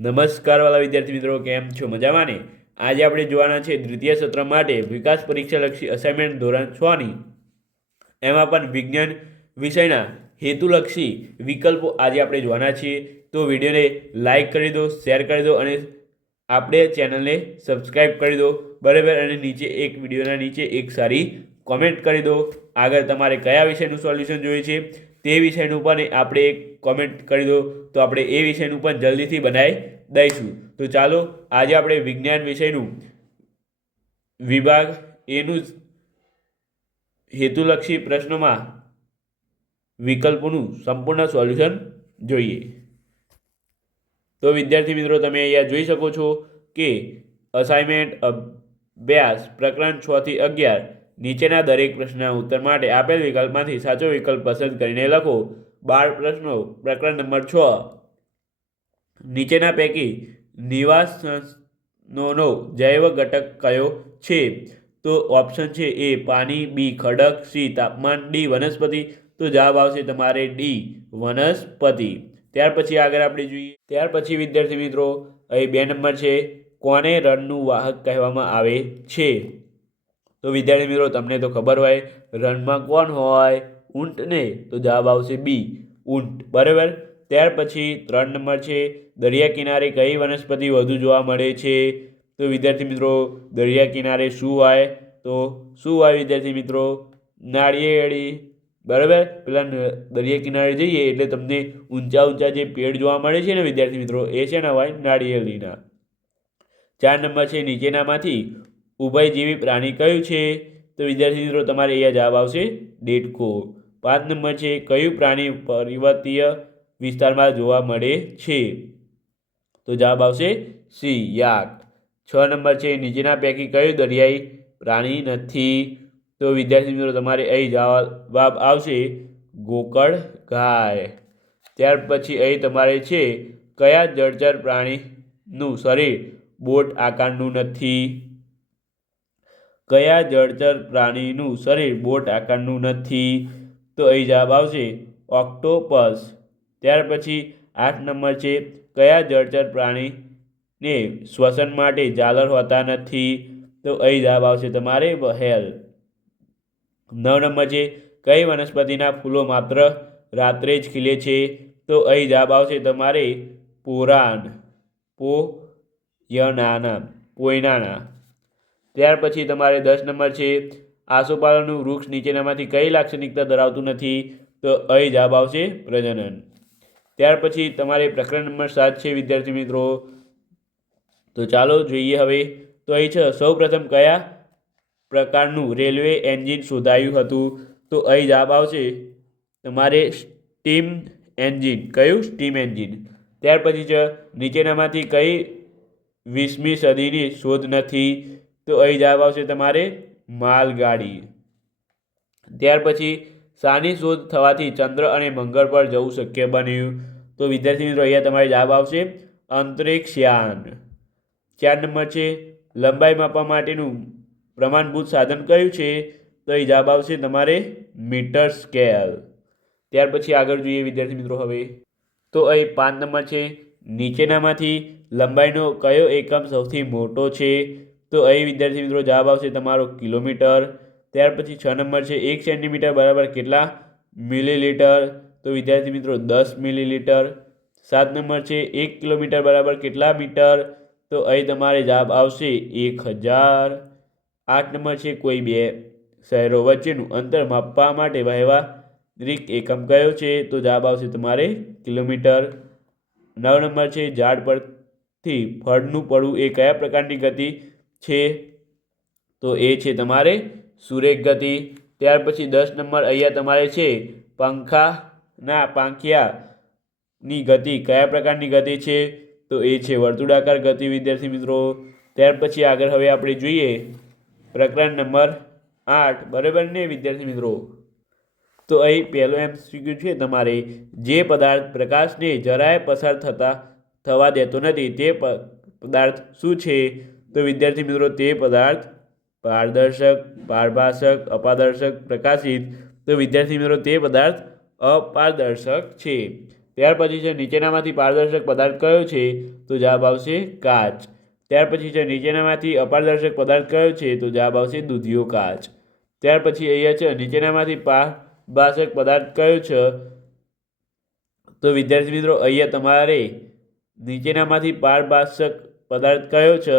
નમસ્કાર વાલા વિદ્યાર્થી મિત્રો, કેમ છો? મજામાં ને? આજે આપણે જોવાના છે દ્વિતીય સત્ર માટે વિકાસ પરીક્ષાલક્ષી અસાઇનમેન્ટ ધોરણ 6 ની, એમાં પણ વિજ્ઞાન વિષયના હેતુલક્ષી વિકલ્પો આજે આપણે જોવાના છીએ. તો વિડીયોને લાઈક કરી દો, શેર કરી દો અને આપણે ચેનલને સબસ્ક્રાઈબ કરી દો, બરાબર. અને નીચે એક વિડીયોના નીચે એક સારી કોમેન્ટ કરી દો. આગળ તમારે કયા વિષયનું સોલ્યુશન જોઈએ છે તે વિષયનું પણ આપણે એક કોમેન્ટ કરી દો, તો આપણે એ વિષયનું પણ જલ્દીથી બનાવી દઈશું. તો ચાલો આજે આપણે વિજ્ઞાન વિષયનું વિભાગ એનું હેતુલક્ષી પ્રશ્નોમાં વિકલ્પોનું સંપૂર્ણ સોલ્યુશન જોઈએ. તો વિદ્યાર્થી મિત્રો, તમે અહીંયા જોઈ શકો છો કે અસાઇનમેન્ટ અભ્યાસ પ્રકરણ 6 થી 11 નીચેના દરેક પ્રશ્નના ઉત્તર માટે આપેલ વિકલ્પમાંથી સાચો વિકલ્પ પસંદ કરીને લખો. 12 પ્રશ્નો. પ્રકરણ નંબર 6. નીચેના પૈકી નિવાસનોનો જૈવ ઘટક કયો છે? તો ઓપ્શન છે એ પાણી, બી ખડક, સી તાપમાન, ડી વનસ્પતિ. તો જવાબ આવશે તમારે ડી વનસ્પતિ. ત્યાર પછી આગળ આપણે જોઈએ. ત્યાર પછી વિદ્યાર્થી મિત્રો, અહીં 2 નંબર છે, કોને રણનું વાહક કહેવામાં આવે છે? તો વિદ્યાર્થી મિત્રો, તમને તો ખબર હોય, રણમાં કોણ હોય? ઊંટને. તો જવાબ આવશે બી ઊંટ, બરાબર. ત્યાર પછી 3 નંબર છે, દરિયા કિનારે કઈ વનસ્પતિ વધુ જોવા મળે છે? તો વિદ્યાર્થી મિત્રો, દરિયા કિનારે શું હોય? તો શું હોય વિદ્યાર્થી મિત્રો? નાળિયેરી, બરાબર. પેલા દરિયા કિનારે જઈએ એટલે તમને ઊંચા ઊંચા જે પેડ જોવા મળે છે ને વિદ્યાર્થી મિત્રો, એ છે ને હોય નાળિયેરીના. 4 નંબર છે, નીચેનામાંથી ઉભયજીવી પ્રાણી કયું છે? તો વિદ્યાર્થી મિત્રો, તમારે અહીંયા જવાબ આવશે દેડકો. 5 નંબર છે, કયું પ્રાણી પર્વતીય વિસ્તારમાં જોવા મળે છે? તો જવાબ આવશે સી યાક. 6 નંબર છે, નીચેના પૈકી કયું દરિયાઈ પ્રાણી નથી? તો વિદ્યાર્થી મિત્રો, તમારે અહીં જવાબ આવશે ગોકળ ગાય. ત્યાર પછી અહીં તમારે છે, કયા જળચર પ્રાણીનું શરીર બોટ આકારનું નથી? કયા જળચર પ્રાણીનું શરીર બોટ આકારનું નથી? તો અહીં જવાબ આવશે ઓક્ટોપસ. ત્યાર પછી 8 નંબર છે, કયા જળચર પ્રાણીને શ્વસન માટે ઝાલર હોતા નથી? તો અહીં જવાબ આવશે તમારે વહેલ. 9 નંબર છે, કઈ વનસ્પતિના ફૂલો માત્ર રાત્રે જ ખીલે છે? તો અહીં જવાબ આવશે તમારે પોયનાના. ત્યાર પછી તમારે 10 નંબર છે, આસોપાલવનું વૃક્ષ નીચેનામાંથી કઈ લાક્ષણિકતા ધરાવતું નથી? તો અહીં જવાબ આવશે પ્રજનન. ત્યાર પછી તમારે પ્રકરણ નંબર 7 છે વિદ્યાર્થી મિત્રો. તો ચાલો જોઈએ હવે. તો અહીં છે, સૌપ્રથમ કયા પ્રકારનું રેલવે એન્જિન શોધાયું હતું? તો અહીં જવાબ આવશે તમારે સ્ટીમ એન્જિન. કયું? Steam engine. ત્યાર પછી છે, નીચેનામાંથી કઈ 20મી સદીની શોધ નથી? તો અહીં જવાબ આવશે તમારે માલગાડી. ત્યાર પછી શાની શોધ થવાથી ચંદ્ર અને મંગળ પર જવું શક્ય બન્યું? તો વિદ્યાર્થી મિત્રો, અહીંયા તમારે જવાબ આવશે અંતરિક્ષયાન. 4 નંબર છે, લંબાઈ માપવા માટેનું પ્રમાણભૂત સાધન કયું છે? તો અહીં જવાબ આવશે તમારે મીટર સ્કેલ. ત્યાર પછી આગળ જોઈએ વિદ્યાર્થી મિત્રો હવે. તો અહીં 5 નંબર છે, નીચેનામાંથી લંબાઈનો કયો એકમ સૌથી મોટો છે? તો અહીં વિદ્યાર્થી મિત્રો જવાબ આવશે તમારો કિલોમીટર. ત્યાર પછી 6 નંબર છે, 1 સેન્ટીમીટર બરાબર કેટલા મિલીલીટર? તો વિદ્યાર્થી મિત્રો 10 મિલીલીટર. 7 નંબર છે, 1 કિલોમીટર બરાબર કેટલા મીટર? તો અહીં તમારે જવાબ આવશે 1000. 8 નંબર છે, કોઈ બે શહેરો વચ્ચેનું અંતર માપવા માટે વ્યવહારિક એકમ કયો છે? તો જવાબ આવશે તમારે કિલોમીટર. 9 નંબર છે, ઝાડ પરથી ફળનું પડવું એ કયા પ્રકારની ગતિ છે? તો એ છે તમારે સુરેખ ગતિ. ત્યાર પછી 10 નંબર અહીંયા તમારે છે, પાંખિયાની ગતિ કયા પ્રકારની ગતિ છે? તો એ છે વર્તુળાકાર ગતિ વિદ્યાર્થી મિત્રો. ત્યાર પછી આગળ હવે આપણે જોઈએ પ્રકરણ નંબર 8, બરાબર ને વિદ્યાર્થી મિત્રો. તો અહીં પહેલો MCQ છે તમારે, જે પદાર્થ પ્રકાશને જરાય પસાર થવા દેતો નથી તે પદાર્થ શું છે? તો વિદ્યાર્થી મિત્રો, તે પદાર્થ પારદર્શક, પારભાસક, અપારદર્શક, પ્રકાશિત. તો વિદ્યાર્થી મિત્રો, તે પદાર્થ અપારદર્શક છે. ત્યાર પછી છે નીચેનામાંથી પારદર્શક પદાર્થ કયો છે? તો જવાબ આવશે કાચ. ત્યાર પછી છે નીચેનામાંથી અપારદર્શક પદાર્થ કયો છે? તો જવાબ આવશે દૂધિયો કાચ. ત્યાર પછી અહીંયા છે નીચેનામાંથી પારભાષક પદાર્થ કયો છે? તો વિદ્યાર્થી મિત્રો અહીંયા તમારે નીચેનામાંથી પારભાષક પદાર્થ કયો છે?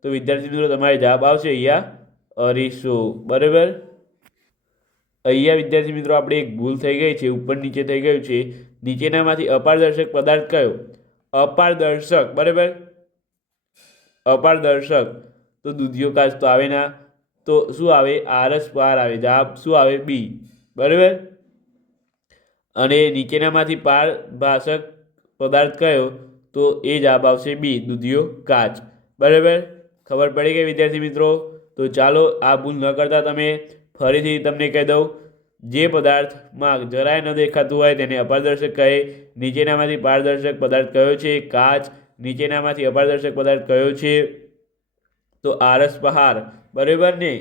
તો વિદ્યાર્થી મિત્રો તમારે જવાબ આવશે અહીંયા અરીસો. બરાબર. અહીંયા વિદ્યાર્થી મિત્રો આપણે એક ભૂલ થઈ ગઈ છે, ઉપર નીચે થઈ ગયું છે. નીચેનામાંથી અપારદર્શક પદાર્થ કયો? અપારદર્શક. બરાબર. અપારદર્શક તો દૂધિયો કાચ તો આવે ના, તો શું આવે? આરસ પાર આવે. જવાબ શું આવે? બી. બરાબર. અને નીચેનામાંથી પારભાષક પદાર્થ કયો? તો એ જવાબ આવશે બી, દૂધિયો કાચ. બરાબર. ખબર પડી ગઈ વિદ્યાર્થી મિત્રો? તો ચાલો આ ભૂલ ન કરતા તમે ફરીથી તમને કહી દઉં. જે પદાર્થમાં જરાય ન દેખાતું હોય તેને અપારદર્શક કહે. નીચેનામાંથી પારદર્શક પદાર્થ કયો છે? કાચ. નીચેનામાંથી અપારદર્શક પદાર્થ કયો છે? તો આરસ પહાર. બરાબર ને?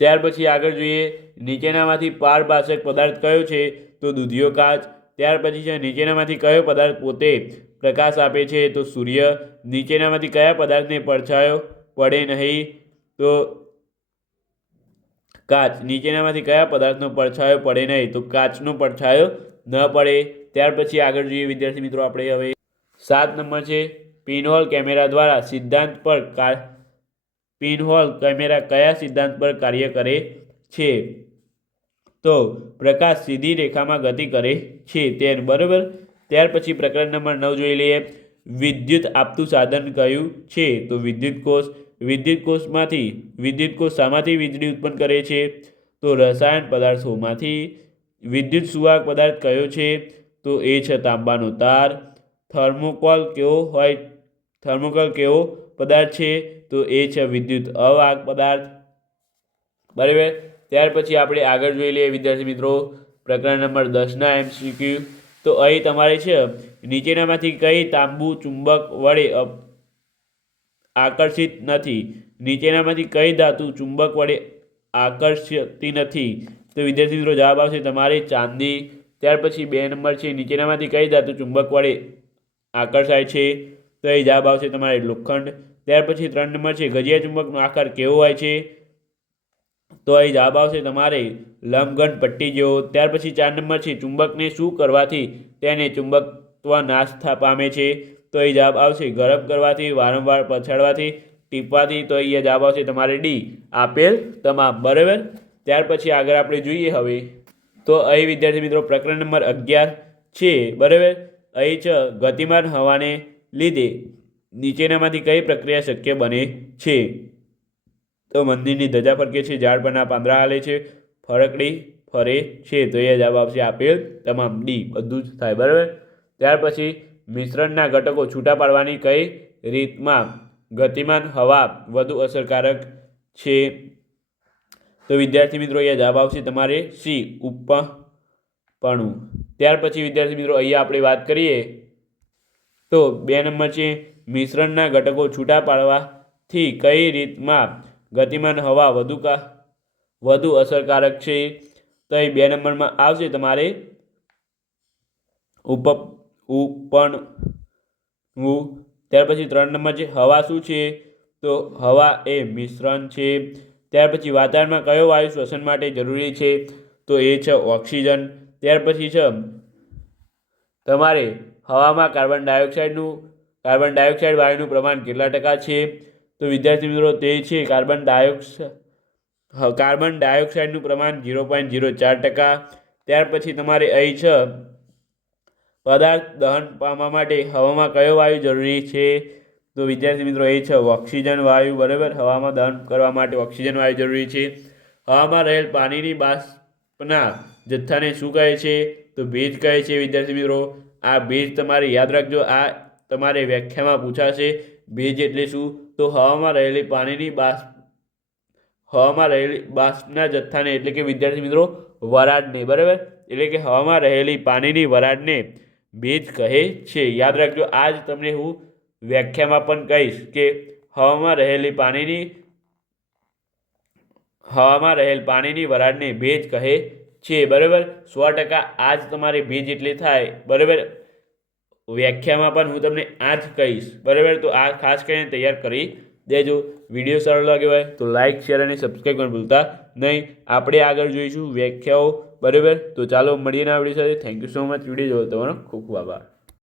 ત્યાર પછી આગળ જોઈએ, નીચેનામાંથી પારભાષક પદાર્થ કયો છે? તો દૂધિયો કાચ. ત્યાર પછી છે નીચેનામાંથી કયો પદાર્થ પોતે પ્રકાશ આપે છે? તો સૂર્ય. નીચેનામાંથી કયા પદાર્થને પડછાયો પડે નહીં? તો કાચ. નીચેનામાંથી કયા પદાર્થનો પડછાયો પડે નહીં? તો કાચનો પડછાયો ન પડે. ત્યાર પછી આગળ જોઈએ વિદ્યાર્થી મિત્રો આપણે હવે 7 નંબર છે, પિનહોલ કેમેરા દ્વારા સિદ્ધાંત પર પિનહોલ કેમેરા કયા સિદ્ધાંત પર કાર્ય કરે છે? તો પ્રકાશ સીધી રેખામાં ગતિ કરે છે તેનું. બરાબર. ત્યાર પછી પ્રકરણ નંબર 9 જોઈ લઈએ. વિદ્યુત આપતું સાધન કયું છે? તો વિદ્યુત કોષ. વિદ્યુત કોષ શામાંથી વીજળી ઉત્પન્ન કરે છે? તો રસાયણ પદાર્થોમાંથી. વિદ્યુત સુવાહક પદાર્થ કયો છે? તો એ છે તાંબાનો તાર. થર્મોકોલ કેવો પદાર્થ છે? તો એ છે વિદ્યુત અવાહક પદાર્થ. બરાબર. ત્યાર પછી આપણે આગળ જોઈ લઈએ વિદ્યાર્થી મિત્રો પ્રકરણ નંબર 10ના MCQ. તો અહીં તમારે છે નીચેનામાંથી કઈ તાંબુ ચુંબક વડે આકર્ષિત નથી? નીચેનામાંથી કઈ ધાતુ ચુંબક વડે આકર્ષતી નથી? તો વિદ્યાર્થી મિત્રો જવાબ આવશે તમારે ચાંદી. ત્યાર પછી 2 નંબર છે, નીચેનામાંથી કઈ ધાતુ ચુંબક વડે આકર્ષાય છે? તો એ જવાબ આવશે તમારે લોખંડ. ત્યાર પછી 3 નંબર છે, ગજિયા ચુંબકનો આકાર કેવો હોય છે? તો અહીં જવાબ આવશે તમારે લંબઘન પટ્ટી જેવો. ત્યાર પછી 4 નંબર છે, ચુંબકને શું કરવાથી તેને ચુંબકત્વ નાશ પામે છે? તો અહીં જવાબ આવશે ગરમ કરવાથી, વારંવાર પછાડવાથી, ટીપવાથી. તો અહીંયા જવાબ આવશે તમારે ડી, આપેલ તમામ. બરાબર. ત્યાર પછી આગળ આપણે જોઈએ હવે તો અહીં વિદ્યાર્થી મિત્રો પ્રકરણ નંબર 11 છે. બરાબર. અહીં છે ગતિમાન હવાને લીધે નીચેનામાંથી કઈ પ્રક્રિયા શક્ય બને છે? તો મંદિરની ધજા ફરકે છે, ઝાડ પરના પાંદડા હાલે છે, ફરકડી ફરે છે. તો એ જવાબ આવશે આપેલ તમામ, ડી, બધું જ થાય. બરાબર. ત્યાર પછી મિશ્રણના ઘટકો છૂટા પાડવાની કઈ રીતમાં ગતિમાન હવા વધુ અસરકારક છે? તો વિદ્યાર્થી મિત્રો અહીંયા જવાબ આવશે તમારે સી, ઉપપણું. ત્યાર પછી વિદ્યાર્થી મિત્રો અહીંયા આપણે વાત કરીએ તો 2 નંબર છે, મિશ્રણના ઘટકો છૂટા પાડવાથી કઈ રીતમાં ગતિમાન હવા વધુ અસરકારક છે? તો અહીં 2 નંબરમાં આવશે તમારે ઉપપણવું. ત્યાર પછી 3 નંબર છે, હવા શું છે? તો હવા એ મિશ્રણ છે. ત્યાર પછી વાતાવરણમાં કયો વાયુ શ્વસન માટે જરૂરી છે? તો એ છે ઓક્સિજન. ત્યાર પછી છે તમારે હવામાં કાર્બન ડાયોક્સાઇડ વાયુનું પ્રમાણ કેટલા ટકા છે? તો વિદ્યાર્થી મિત્રો તે છે કાર્બન ડાયોક્સાઇડનું પ્રમાણ 0.04%. ત્યાર પછી તમારે અહીં છે પદાર્થ દહન પામવા માટે હવામાં કયો વાયુ જરૂરી છે? તો વિદ્યાર્થી મિત્રો એ છે ઓક્સિજન વાયુ. બરાબર. હવામાં દહન કરવા માટે ઓક્સિજન વાયુ જરૂરી છે. હવામાં રહેલ પાણીની બાષ્પના જથ્થાને શું કહે છે? તો ભેજ કહે છે. વિદ્યાર્થી મિત્રો આ ભેજ તમારે યાદ રાખજો, આ તમારે વ્યાખ્યામાં પૂછાશે. ભેજ એટલે શું? તો હવામાં રહેલી બાષ્પના જથ્થાને એટલે કે વિદ્યાર્થી મિત્રો વરાળને. બરાબર. એટલે કે હવામાં રહેલી પાણીની વરાળને ભેજ કહે છે. યાદ રાખજો. આ જ તમને હું વ્યાખ્યામાં પણ કહીશ કે હવામાં રહેલ પાણીની વરાળને ભેજ કહે છે. બરાબર. 100% આ જ તમારે ભેજ એટલે થાય. બરાબર. વ્યાખ્યામાં પણ હું તમને આ જ કહીશ, બરાબર. તો આ ખાસ કરીને તૈયાર કરી દેજો. વિડીયો સારો લાગ્યો હોય તો લાઇક, શેર અને સબસ્ક્રાઈબ કરવાનું ભૂલતા નહીં. આપણે આગળ જોઈશું વ્યાખ્યાઓ, બરાબર. તો ચાલો મળીએ ને આપણી સાથે. Thank you so much. Video જોવો તમારો ખૂબ ખૂબ આભાર.